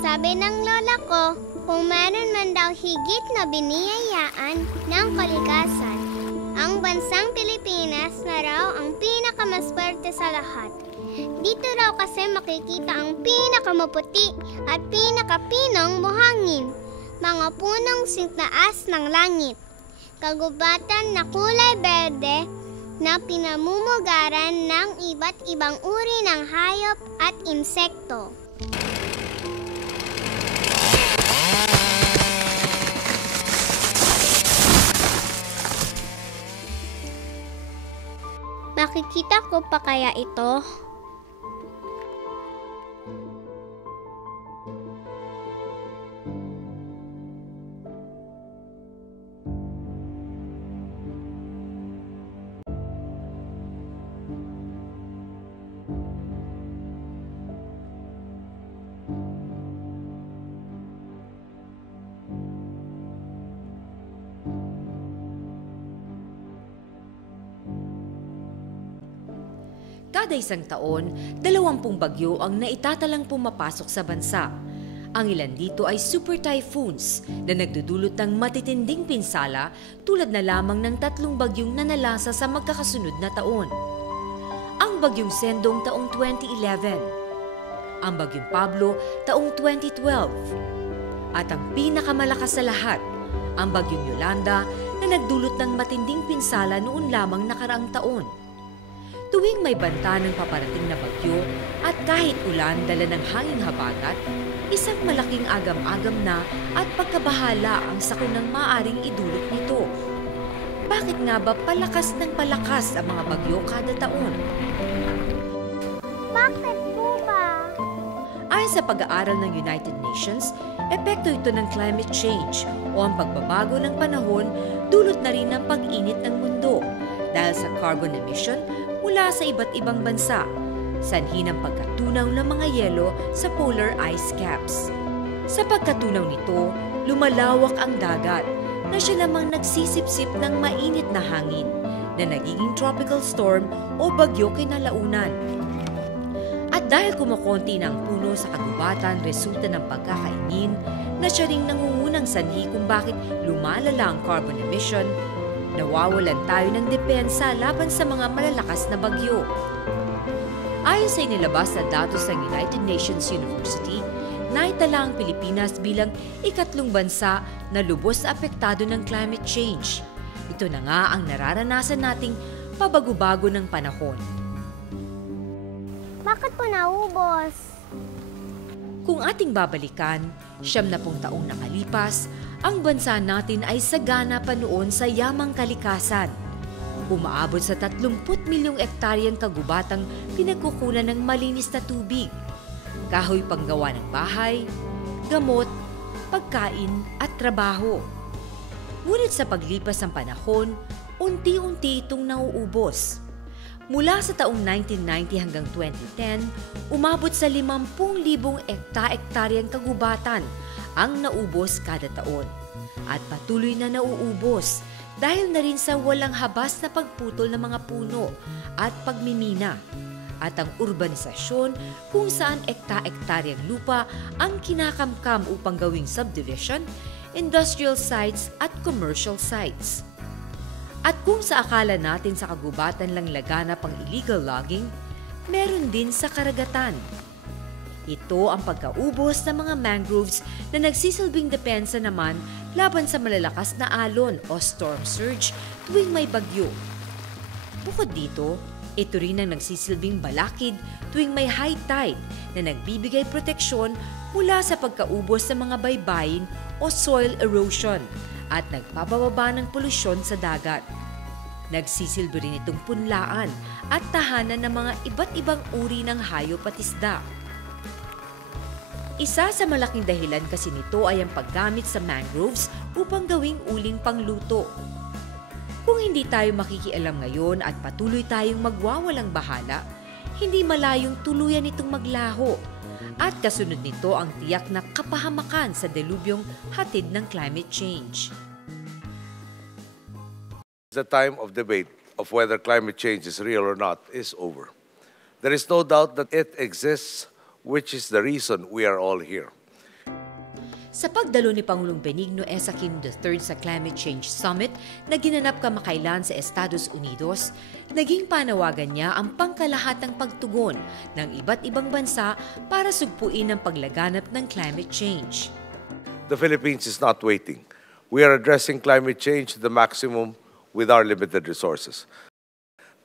Sabi ng lola ko, kung meron man daw higit na biniyayaan ng kalikasan, ang bansang Pilipinas na raw ang pinakamaswerte sa lahat. Dito raw kasi makikita ang pinakamaputi at pinakapinong buhangin, mga punong sintaas ng langit, kagubatan na kulay berde na pinamumugaran ng iba't ibang uri ng hayop at insekto. Makikita ko pa kaya ito? Kada isang taon, 20 bagyo ang naitatalang pumapasok sa bansa. Ang ilan dito ay super typhoons na nagdudulot ng matitinding pinsala tulad na lamang ng 3 bagyong nanalasa sa magkakasunod na taon. Ang bagyong Sendong taong 2011, ang bagyong Pablo taong 2012, at ang pinakamalakas sa lahat, ang bagyong Yolanda na nagdulot ng matinding pinsala noon lamang nakaraang taon. Tuwing may banta ng paparating na bagyo at kahit ulan dala ng hanging habagat, isang malaking agam-agam na at pagkabahala ang sakunang maaring idulot nito. Bakit nga ba palakas ng palakas ang mga bagyo kada taon? Bakit po ba? Ayon sa pag-aaral ng United Nations, epekto ito ng climate change o ang pagbabago ng panahon dulot na rin ng pag-init ng mundo dahil sa carbon emission mula sa iba't ibang bansa, sanhi ng pagkatunaw ng mga yelo sa polar ice caps. Sa pagkatunaw nito, lumalawak ang dagat na siya namang nagsisipsip ng mainit na hangin na nagiging tropical storm o bagyo kinalaunan. At dahil kumukonti na ang puno sa kagubatan resulta ng pagkakaingin na siya ring nangungunang sanhi kung bakit lumalala ang carbon emission, nawawalan tayo ng depensa laban sa mga malalakas na bagyo. Ayon sa inilabas na datos ng United Nations University, naitala ang Pilipinas bilang ikatlong bansa na lubos na apektado ng climate change. Ito na nga ang nararanasan nating pabago-bago ng panahon. Bakit po naubos? Kung ating babalikan, 70 taong nakalipas, ang bansa natin ay sagana pa noon sa yamang kalikasan. Umaabot sa 30 milyong ektaryang kagubatang pinagkukunan ng malinis na tubig, kahoy panggawa ng bahay, gamot, pagkain at trabaho. Ngunit sa paglipas ng panahon, unti-unti itong nauubos. Mula sa taong 1990 hanggang 2010, umabot sa 50,000 ektaryang kagubatan ang naubos kada taon. At patuloy na nauubos dahil na rin sa walang habas na pagputol ng mga puno at pagmimina. At ang urbanisasyon kung saan ektaryang lupa ang kinakamkam upang gawing subdivision, industrial sites at commercial sites. At kung sa akala natin sa kagubatan lang laganap ang illegal logging, meron din sa karagatan. Ito ang pagkaubos ng mga mangroves na nagsisilbing depensa naman laban sa malalakas na alon o storm surge tuwing may bagyo. Bukod dito, ito rin ang nagsisilbing balakid tuwing may high tide na nagbibigay proteksyon mula sa pagkaubos ng mga baybayin o soil erosion at nagpapababa ng polusyon sa dagat. Nagsisilbi rin itong punlaan at tahanan ng mga iba't ibang uri ng hayop at isda. Isa sa malaking dahilan kasi nito ay ang paggamit sa mangroves upang gawing uling pangluto. Kung hindi tayo makikialam ngayon at patuloy tayong magwawalang bahala, hindi malayong tuluyan itong maglaho. At kasunod nito ang tiyak na kapahamakan sa delubyong hatid ng climate change. The time of debate of whether climate change is real or not is over. There is no doubt that it exists, which is the reason we are all here. Sa pagdalo ni Pangulong Benigno S. Aquino III sa Climate Change Summit na ginanap kamakailan sa Estados Unidos, naging panawagan niya ang pangkalahatang pagtugon ng iba't ibang bansa para sugpuin ang paglaganap ng climate change. The Philippines is not waiting. We are addressing climate change to the maximum with our limited resources.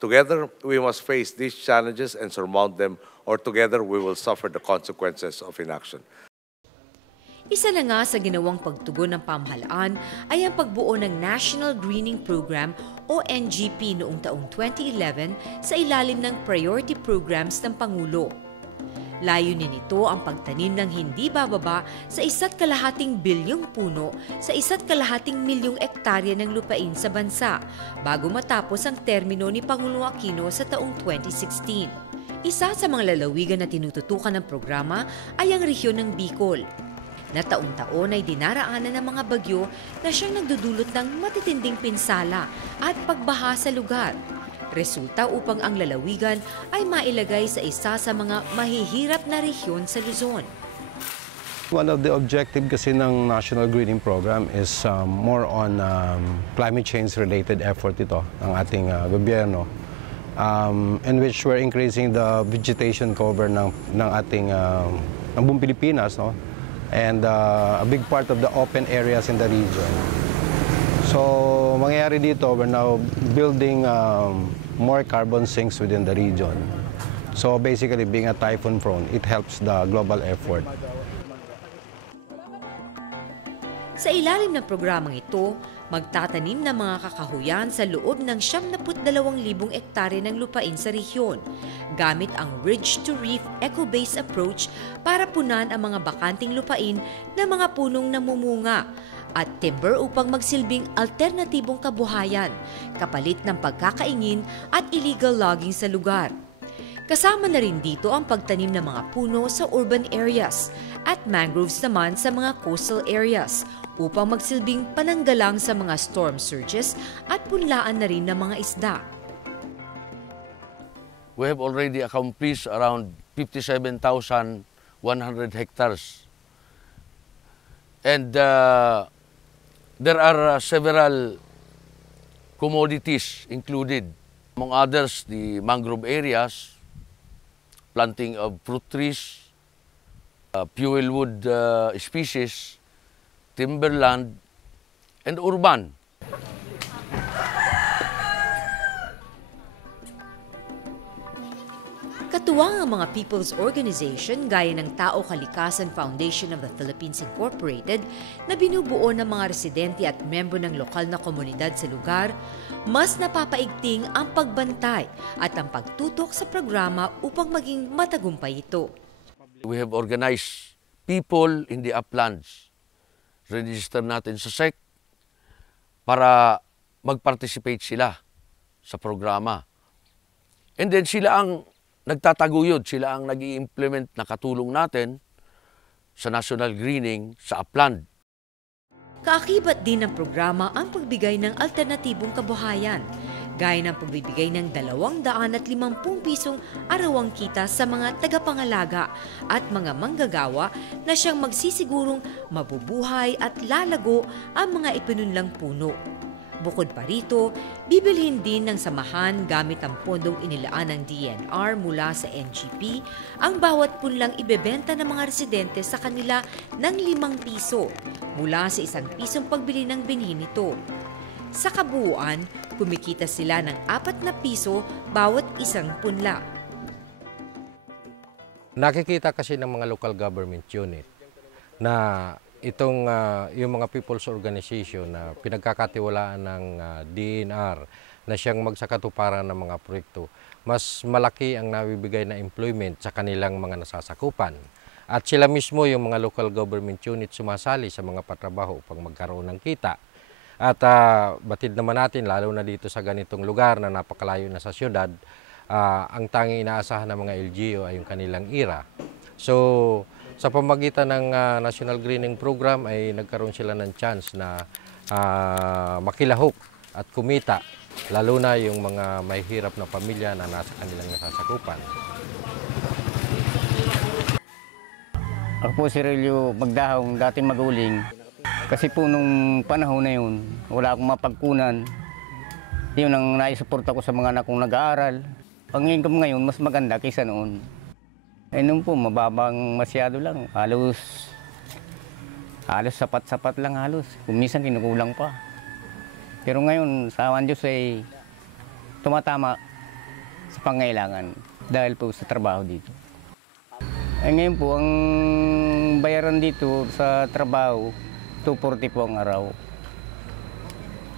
Together, we must face these challenges and surmount them, or together we will suffer the consequences of inaction. Isa na nga sa ginawang pagtugon ng pamahalaan ay ang pagbuo ng National Greening Program o NGP noong taong 2011 sa ilalim ng priority programs ng Pangulo. Layunin nito ang pagtanim ng hindi bababa sa 1.2 bilyong puno sa 1.2 milyong ektarya ng lupain sa bansa bago matapos ang termino ni Pangulong Aquino sa taong 2016. Isa sa mga lalawigan na tinututukan ng programa ay ang rehiyon ng Bicol, na taon-taon ay dinaraanan ng mga bagyo na siyang nagdudulot ng matitinding pinsala at pagbaha sa lugar. Resulta upang ang lalawigan ay mailagay sa isa sa mga mahihirap na rehiyon sa Luzon. One of the objective kasi ng National Greening Program is more on climate change related effort ito ng ating gobyerno, in which we're increasing the vegetation cover ng ating ng buong Pilipinas, no? And a big part of the open areas in the region. So, mangyayari dito, we're now building more carbon sinks within the region. So, basically, being a typhoon prone, it helps the global effort. Sa ilalim ng programang ito, magtatanim ng mga kakahuyan sa loob ng 72,000 ektarya ng lupain sa rehiyon, gamit ang ridge-to-reef eco-based approach para punan ang mga bakanting lupain ng mga punong namumunga at timber upang magsilbing alternatibong kabuhayan, kapalit ng pagkakaingin at illegal logging sa lugar. Kasama na rin dito ang pagtanim ng mga puno sa urban areas at mangroves naman sa mga coastal areas upang magsilbing pananggalang sa mga storm surges at punlaan na rin ng mga isda. We have already accomplished around 57,100 hectares. And there are several commodities included. Among others, the mangrove areas, planting of fruit trees, fuel wood species, timberland, and urban. Katuwang ang mga people's organization gaya ng Tao Kalikasan Foundation of the Philippines Incorporated na binubuo ng mga residente at membro ng lokal na komunidad sa lugar, mas napapaigting ang pagbantay at ang pagtutok sa programa upang maging matagumpay ito. We have organized people in the uplands. Register natin sa SEC para mag-participate sila sa programa. And then sila ang nagtataguyod, sila ang nag-i-implement na katulong natin sa national greening sa upland. Kaakibat din ng programa ang pagbigay ng alternatibong kabuhayan, gaya ng pagbibigay ng 250 pisong arawang kita sa mga tagapangalaga at mga manggagawa na siyang magsisigurong mabubuhay at lalago ang mga ipinunlang puno. Bukod pa rito, bibilhin din ng samahan gamit ang pondong inilaan ng DNR mula sa NGP ang bawat punlang ibebenta ng mga residente sa kanila ng 5 piso mula sa 1 pisong pagbili ng binhi nito. Sa kabuuan, kumikita sila ng 4 piso bawat isang punla. Nakikita kasi ng mga local government unit na itong yung mga people's organization na pinagkakatiwalaan ng DNR na siyang magsakatuparan ng mga proyekto, mas malaki ang nabibigay na employment sa kanilang mga nasasakupan. At sila mismo, yung mga local government unit, sumasali sa mga patrabaho upang magkaroon ng kita. At batid naman natin, lalo na dito sa ganitong lugar na napakalayo na sa syudad, ang tanging inaasahan ng mga LGU ay yung kanilang IRA. So, sa pamagitan ng National Greening Program ay nagkaroon sila ng chance na makilahok at kumita, lalo na yung mga may hirap na pamilya na nasa kanilang nasasakupan. Ako po si Relio Magdahong, dating maguling. Kasi po nung panahon na yun, wala akong mapagkunan. Yun ang naisupport ko sa mga anak kong nag-aaral. Ang income ngayon, mas maganda kaysa noon. Eh noon po, mababang masyado lang. Halos sapat-sapat lang halos. Kung minsan kinukulang pa. Pero ngayon, sa awan Diyos ay tumatama sa pangailangan dahil po sa trabaho dito. Eh ngayon po, ang bayaran dito sa trabaho, 240 po ang araw.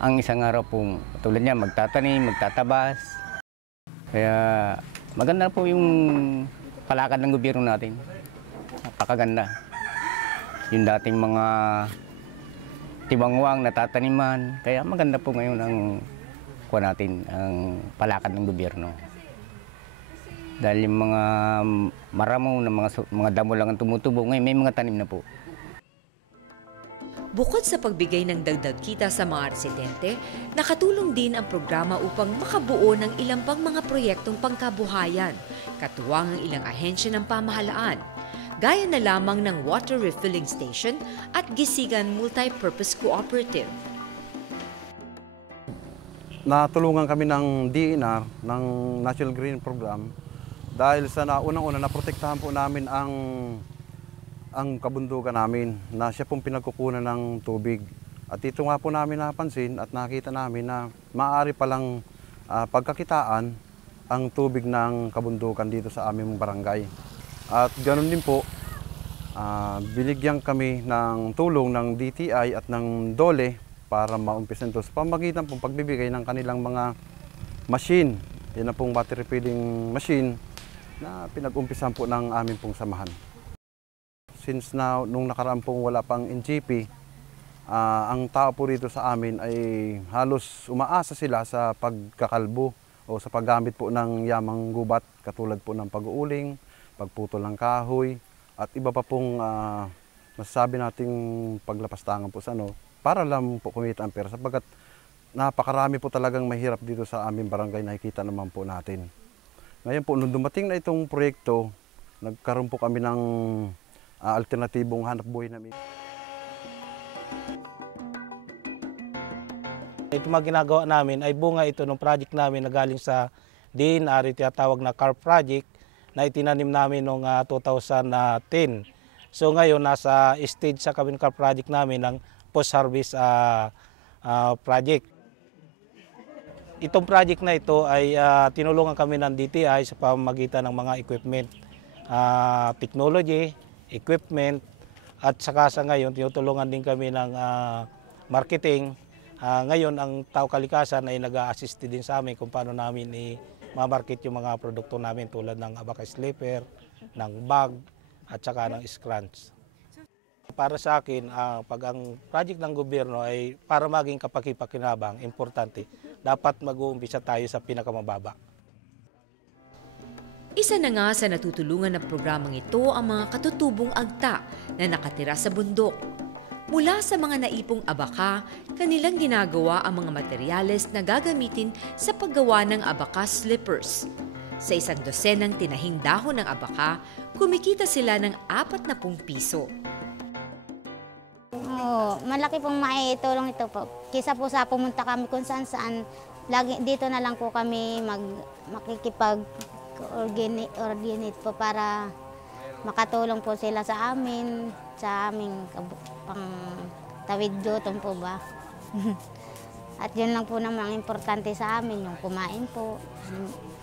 Ang isang araw po, tulad niya, magtatanim, magtatabas. Kaya maganda po yung palakad ng gobyerno natin. Napakaganda. Yung dating mga tiwangwang natataniman. Kaya maganda po ngayon ang natin, ang palakad ng gobyerno. Dahil yung mga maramo na mga damo lang ang tumutubo, ngayon may mga tanim na po. Bukod sa pagbigay ng dagdag kita sa mga residente, nakatulong din ang programa upang makabuo ng ilang pang mga proyektong pangkabuhayan, katuwang ang ilang ahensya ng pamahalaan, gaya na lamang ng water refilling station at Gisigan Multi-Purpose Cooperative. Natulungan kami ng DNR, ng National Green Program, dahil sa unang-una naprotektahan po namin ang kabundukan namin na siya pong pinagkukunan ng tubig. At ito nga po namin napansin at nakita namin na maaari palang pagkakitaan ang tubig ng kabundukan dito sa aming barangay. At ganoon din po, binigyan kami ng tulong ng DTI at ng DOLE para maumpisan ito sa pamagitan pong pagbibigay ng kanilang mga machine. Yan na pong water refilling machine na pinag-umpisan po ng aming pong samahan. Since nung nakaraan pong wala pang NGP, ang tao po rito sa amin ay halos umaasa sila sa pagkakalbo o sa paggamit po ng yamang gubat, katulad po ng pag-uuling, pagputol ng kahoy, at iba pa pong masasabi nating paglapastangan po sa para lang po kumita ang pera, sapagkat napakarami po talagang mahirap dito sa aming barangay, nakikita naman po natin. Ngayon po, nung dumating na itong proyekto, nagkaroon po kami ng alternatibong hanap buhay namin. Ito mga ginagawa namin ay bunga ito ng project namin na galing sa DNR, tinatawag na CARP project, na itinanim namin noong 2010. So ngayon nasa stage sa kami ng CARP project namin ng post-harvest project. Itong project na ito ay tinulungan kami ng DTI sa pamamagitan ng mga equipment, technology, equipment, at saka sa ngayon tinutulungan din kami ng marketing. Ngayon ang Tao Kalikasan ay nag-a-assist din sa amin kung paano namin i-market yung mga produkto namin tulad ng abacus slipper, ng bag, at saka ng scrunch. Para sa akin, pag ang project ng gobyerno ay para maging kapaki-pakinabang, importante, dapat mag-uumpisa tayo sa pinakamababa. Isa na nga sa natutulungan ng programang ito ang mga katutubong agta na nakatira sa bundok. Mula sa mga naipong abaka, kanilang ginagawa ang mga materyales na gagamitin sa paggawa ng abacus slippers. Sa isang dosenang tinahing dahon ng abaka, kumikita sila ng 40 piso. Oo, malaki pong maitulong ito po. Kisa po sa pumunta kami kung saan-saan, lagi, dito na lang po kami makikipag-ordinate po para makatulong po sila sa amin, sa aming pang tawid dutong po ba. At yun lang po naman ang importante sa amin, yung kumain po.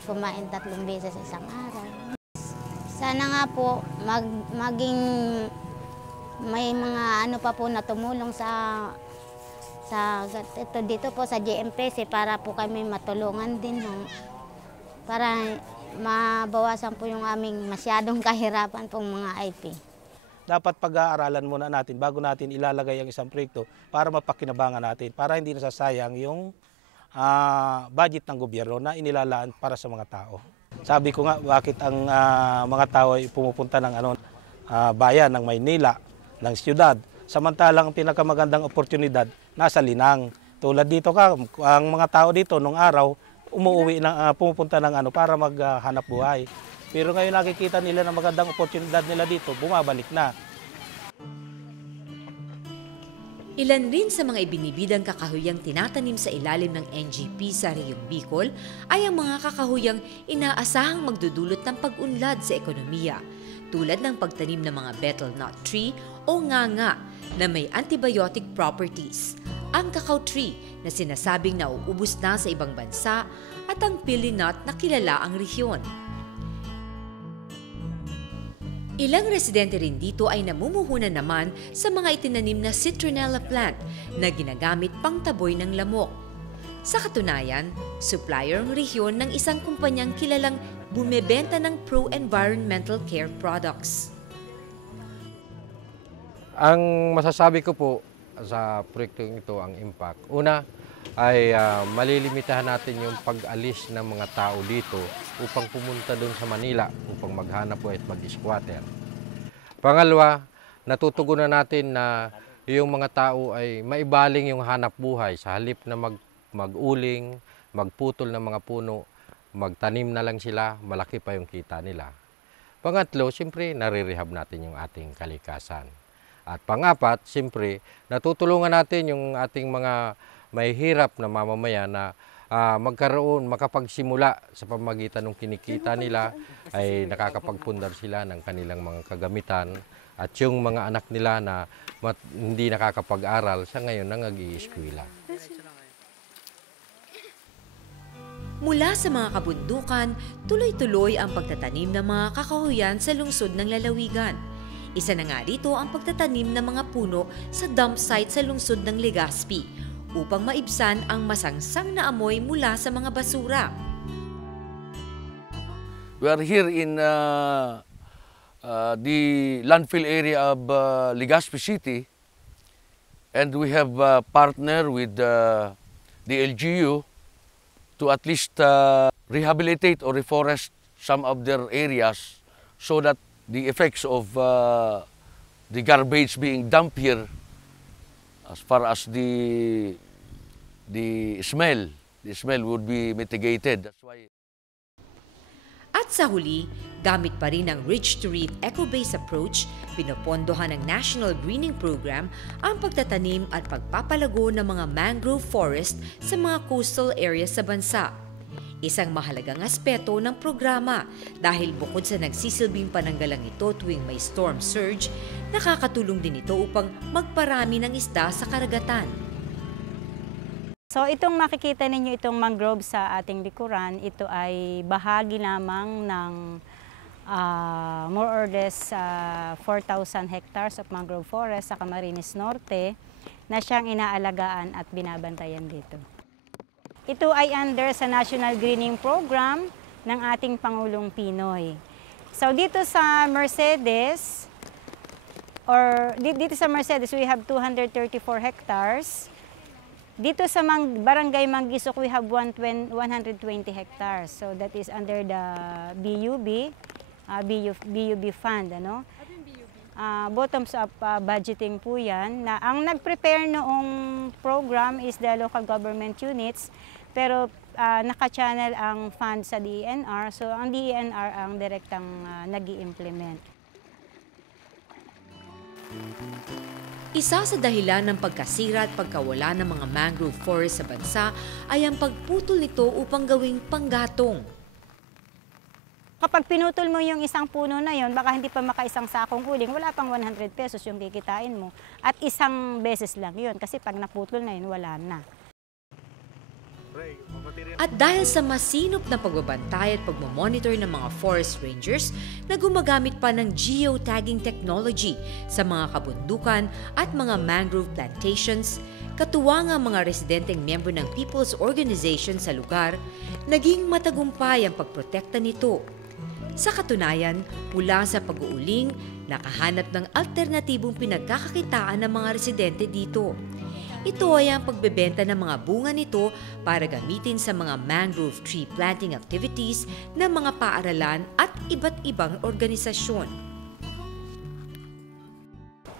Kumain 3 beses sa isang araw. Sana nga po maging may mga ano pa po na tumulong sa dito po sa GMPC para po kami matulungan din para mabawasan po yung aming masyadong kahirapan pong mga IP. Dapat pag-aaralan muna natin bago natin ilalagay ang isang proyekto para mapakinabangan natin, para hindi nasasayang yung budget ng gobyerno na inilalaan para sa mga tao. Sabi ko nga, bakit ang mga tao ay pumupunta ng bayan ng Maynila, ng siyudad, samantalang ang pinakamagandang oportunidad nasa Linang. Tulad dito ang mga tao dito nung araw, umuwi na, pumupunta ng para maghanap buhay. Pero ngayon nakikita nila na magandang oportunidad nila dito, bumabalik na. Ilan rin sa mga ibinibidang kakahuyang tinatanim sa ilalim ng NGP sa Reyong Bicol ay ang mga kakahuyang inaasahang magdudulot ng pag-unlad sa ekonomiya, tulad ng pagtanim ng mga betel nut tree o nganga na may antibiotic properties, ang cacao tree na sinasabing nauubos na sa ibang bansa at ang pili nut na kilala ang rehiyon. Ilang residente rin dito ay namumuhunan naman sa mga itinanim na citronella plant na ginagamit pangtaboy ng lamok. Sa katunayan, supplier ang rehiyon ng isang kumpanyang kilalang bumebenta ng pro-environmental care products. Ang masasabi ko po sa proyektong ito, ang impact, una ay malilimitahan natin yung pag-alis ng mga tao dito upang pumunta doon sa Manila upang maghanap po at mag-squatter. Pangalawa, natutugunan natin na yung mga tao ay maibaling yung hanap buhay sa halip na mag-uling, magputol ng mga puno, magtanim na lang sila, malaki pa yung kita nila. Pangatlo, siyempre narirehab natin yung ating kalikasan. At pangapat, siyempre, natutulungan natin yung ating mga may hirap na mamamayan na makapagsimula sa pamamagitan ng kinikita nila, ay nakakapagpundar sila ng kanilang mga kagamitan, at yung mga anak nila na hindi nakakapag-aral sa ngayon nang-ag-i-eskwela. Mula sa mga kabundukan, tuloy-tuloy ang pagtatanim ng mga kakahuyan sa lungsod ng lalawigan. Isa na nga rito ang pagtatanim ng mga puno sa dump site sa lungsod ng Legazpi upang maibsan ang masangsang na amoy mula sa mga basura. We are here in the landfill area of Legazpi City, and we have partnered with the LGU to at least rehabilitate or reforest some of their areas so that the effects of the garbage being dumped here, as far as the smell would be mitigated. That's why. At sa huli, gamit pa rin ang Ridge to Reef eco-based approach, pinopondohan ng National Greening Program ang pagtatanim at pagpapalago ng mga mangrove forest sa mga coastal areas sa bansa. Isang mahalagang aspeto ng programa dahil bukod sa nagsisilbing pananggalang ito tuwing may storm surge, nakakatulong din ito upang magparami ng isda sa karagatan. So itong makikita ninyo itong mangrove sa ating likuran, ito ay bahagi lamang ng more or less 4,000 hectares of mangrove forest sa Camarines Norte na siyang inaalagaan at binabantayan dito. Ito ay under sa National Greening Program ng ating Pangulong Pinoy. So dito sa Mercedes, we have 234 hectares. Dito sa Barangay Manggisok, we have 120 hectares. So that is under the BUB fund. Ano? Bottoms-up budgeting po yan. Na ang nag-prepare noong program is the local government units, pero naka-channel ang fund sa DENR. So ang DENR ang direktang nag-i-implement. Isa sa dahilan ng pagkasira at pagkawala ng mga mangrove forest sa bansa ay ang pagputol nito upang gawing panggatong. Kapag pinutol mo yung isang puno na yon, baka hindi pa makaisang sakong uling, wala pang 100 pesos yung kikitain mo. At isang beses lang yun, kasi pag naputol na yun, wala na. At dahil sa masinop na pagbabantay at pagmamonitor ng mga forest rangers na gumagamit pa ng geotagging technology sa mga kabundukan at mga mangrove plantations, katuwang ang mga residenteng miyembro ng people's organization sa lugar, naging matagumpay ang pagprotekta nito. Sa katunayan, mula sa pag-uuling, nakahanap ng alternatibong pinagkakakitaan ng mga residente dito. Ito ay ang pagbebenta ng mga bunga nito para gamitin sa mga mangrove tree planting activities ng mga paaralan at iba't ibang organisasyon.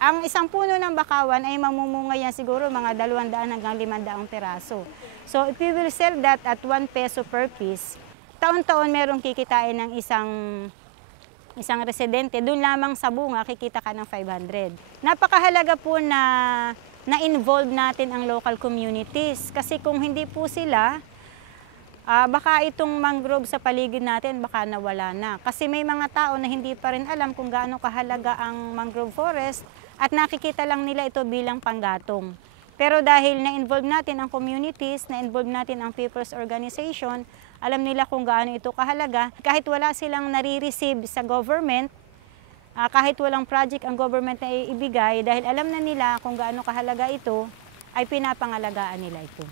Ang isang puno ng bakawan ay mamumunga yan siguro mga 200 hanggang 500 peraso. So if you will sell that at 1 peso per piece, taon-taon merong kikitain ng isang residente, doon lamang sa bunga kikita ka ng 500. Napakahalaga po na na-involve natin ang local communities kasi kung hindi po sila, baka itong mangrove sa paligid natin baka nawala na. Kasi may mga tao na hindi pa rin alam kung gaano kahalaga ang mangrove forest at nakikita lang nila ito bilang panggatong. Pero dahil na-involve natin ang communities, na-involve natin ang people's organization, alam nila kung gaano ito kahalaga. Kahit wala silang nare-receive sa government, kahit walang project ang government na ibigay, dahil alam na nila kung gaano kahalaga ito, ay pinapangalagaan nila ito.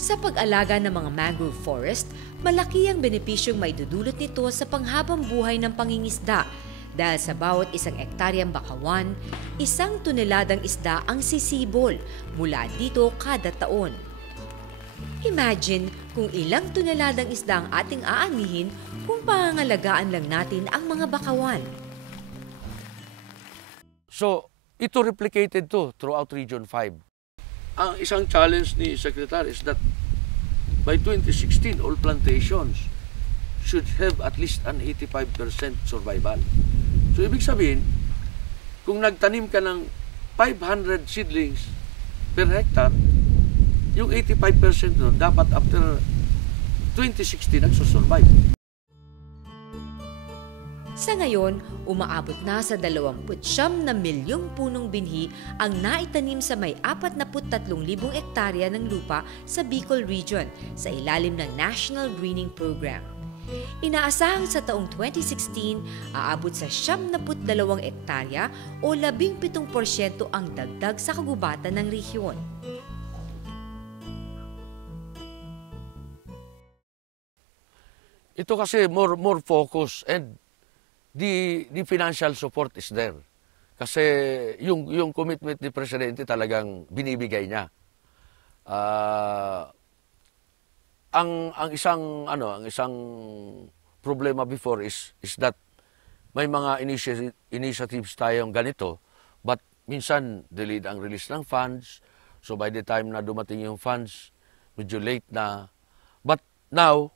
Sa pag-alaga ng mga mangrove forest, malaki ang benepisyong maidudulot nito sa panghabang buhay ng pangingisda dahil sa bawat 1 hektaryang bakawan, 1 toneladang isda ang sisibol mula dito kada taon. Imagine kung ilang toneladang isda ang ating aanihin kung pangangalagaan lang natin ang mga bakawan. So, ito replicated to throughout Region 5. Ang isang challenge ni Secretary is that by 2016, all plantations should have at least an 85% survival. So, ibig sabihin, kung nagtanim ka ng 500 seedlings per hectare, yung 85% nun, dapat after 2016 nagsusurvive. Sa ngayon, umaabot na sa 29 na milyong punong binhi ang naitanim sa may 43,000 hektarya ng lupa sa Bicol Region sa ilalim ng National Greening Program. Inaasahang sa taong 2016, aabot sa 72 hektarya o 17% ang dagdag sa kagubatan ng rehiyon. Ito kasi more focus and the financial support is there. Kasi yung commitment ni Presidente talagang binibigay niya. Ang isang problema before is that may mga initiatives tayong ganito, but minsan delayed ang release ng funds. So by the time na dumating yung funds, medyo late na. But now,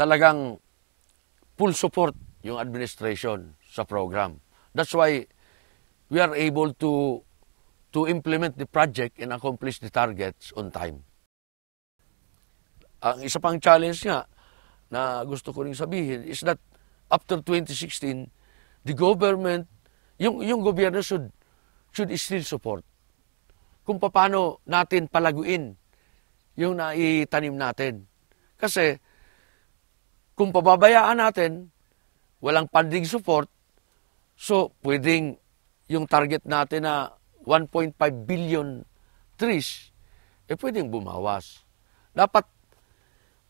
talagang full support yung administration sa program. That's why we are able to implement the project and accomplish the targets on time. Ang isa pang challenge nga na gusto ko ring sabihin is that after 2016, the government, yung gobyerno should still support kung paano natin palaguin yung naitanim natin. Kasi kung pababayaan natin, walang funding support, so pwedeng yung target natin na 1.5 billion trees, pwedeng bumawas. Dapat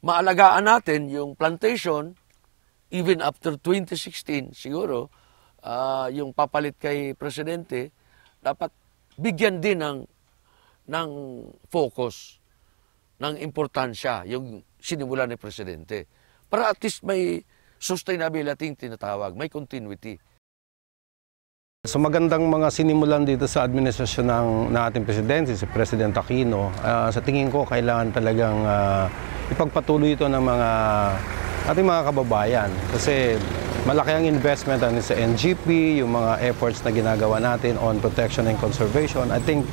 maalagaan natin yung plantation, even after 2016, siguro, yung papalit kay Presidente, dapat bigyan din ng focus, ng importansya, yung sinimula ni Presidente. Para at least may sustainability tinatawag, may continuity. So magandang mga sinimulan dito sa administrasyon ng ating Presidente, si President Aquino. Sa tingin ko, kailangan talagang ipagpatuloy ito ng ating mga kababayan. Kasi malaki ang investment sa NGP, yung mga efforts na ginagawa natin on protection and conservation. I think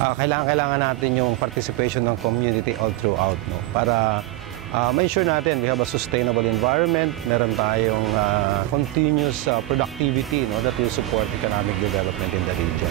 kailangan natin yung participation ng community all throughout, no? Para make sure natin we have a sustainable environment, meron tayong continuous productivity, no, that will support economic development in the region.